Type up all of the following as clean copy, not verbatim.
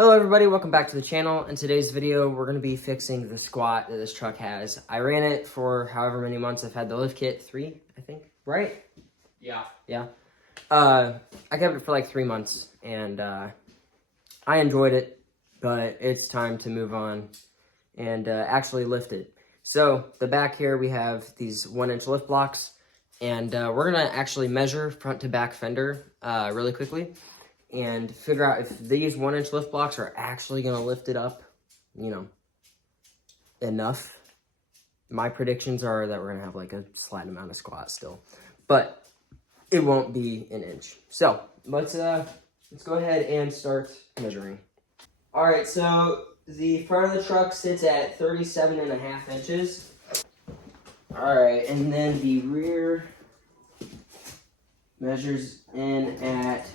Hello everybody, welcome back to the channel. In today's video, we're going to be fixing the squat that this truck has. I ran it for however many months I've had the lift kit, 3, I think, right? Yeah. I kept it for like 3 months, and I enjoyed it, but it's time to move on and actually lift it. So, the back here, we have these 1-inch lift blocks, and we're going to actually measure front to back fender really quickly and figure out if these 1-inch lift blocks are actually going to lift it up, enough. My predictions are that we're going to have like a slight amount of squat still, but it won't be an inch. So let's go ahead and start measuring. All right, so the front of the truck sits at 37.5 inches. All right, and then the rear measures in at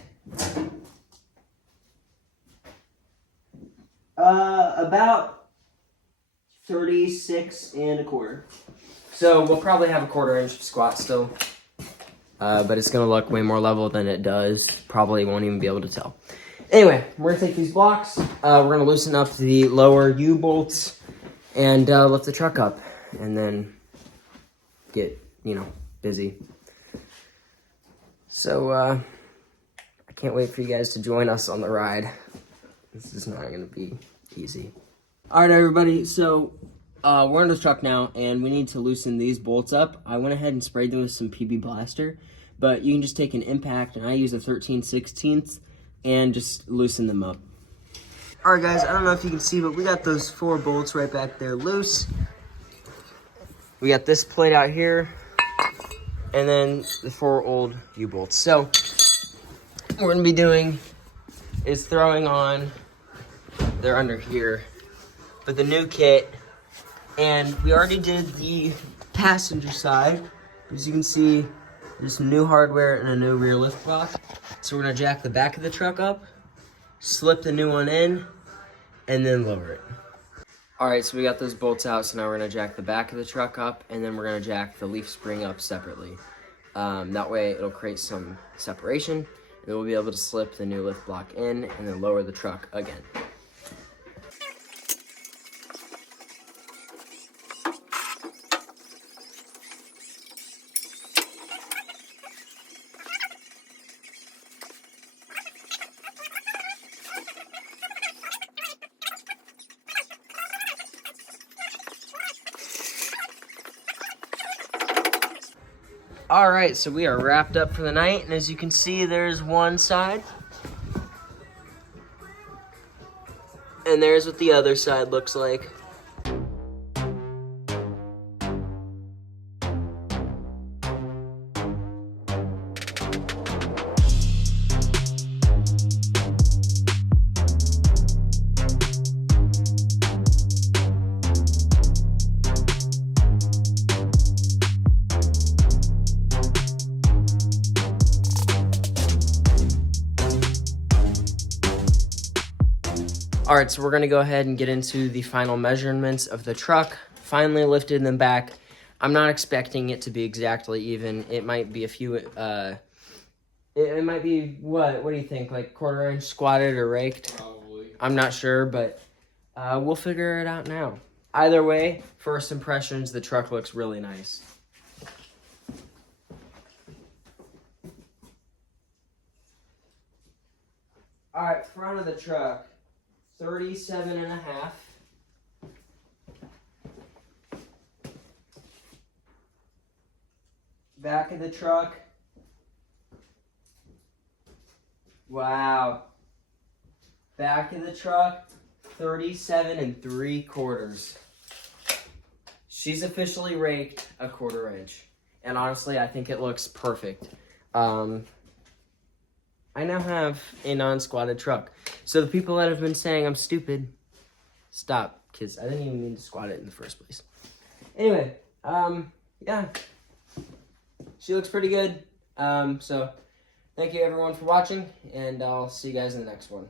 about 36.25. So we'll probably have a 1/4 inch squat still, but it's gonna look way more level than it does. Probably won't even be able to tell. Anyway, we're gonna take these blocks. We're gonna loosen up the lower U-bolts and lift the truck up, and then get busy. So I can't wait for you guys to join us on the ride. This is not gonna be easy. All right, everybody, so we're in the truck now, and we need to loosen these bolts up. I went ahead and sprayed them with some PB Blaster, but you can just take an impact, and I use a 13/16, and just loosen them up. All right, guys, I don't know if you can see, but we got those 4 bolts right back there loose. We got this plate out here, and then the 4 old U-bolts. So what we're gonna be doing is throwing on, they're under here, but the new kit, and we already did the passenger side. As you can see, there's some new hardware and a new rear lift block. So we're gonna jack the back of the truck up, slip the new one in, and then lower it. All right, so we got those bolts out, so now we're gonna jack the back of the truck up, and then we're gonna jack the leaf spring up separately. That way it'll create some separation, and then we'll be able to slip the new lift block in and then lower the truck again. All right, so we are wrapped up for the night, and as you can see, there's one side, and there's what the other side looks like. All right, so we're gonna go ahead and get into the final measurements of the truck. Finally lifted them back. I'm not expecting it to be exactly even. It might be a few, it might be, what do you think? Like 1/4 inch squatted or raked? Probably. I'm not sure, but we'll figure it out now. Either way, first impressions, the truck looks really nice. All right, front of the truck. 37.5. Back of the truck. Wow. Back of the truck, 37.75. She's officially raked a 1/4 inch. And honestly, I think it looks perfect. I now have a non-squatted truck. So the people that have been saying I'm stupid, stop, because I didn't even mean to squat it in the first place. Anyway, yeah, she looks pretty good. So thank you everyone for watching, and I'll see you guys in the next one.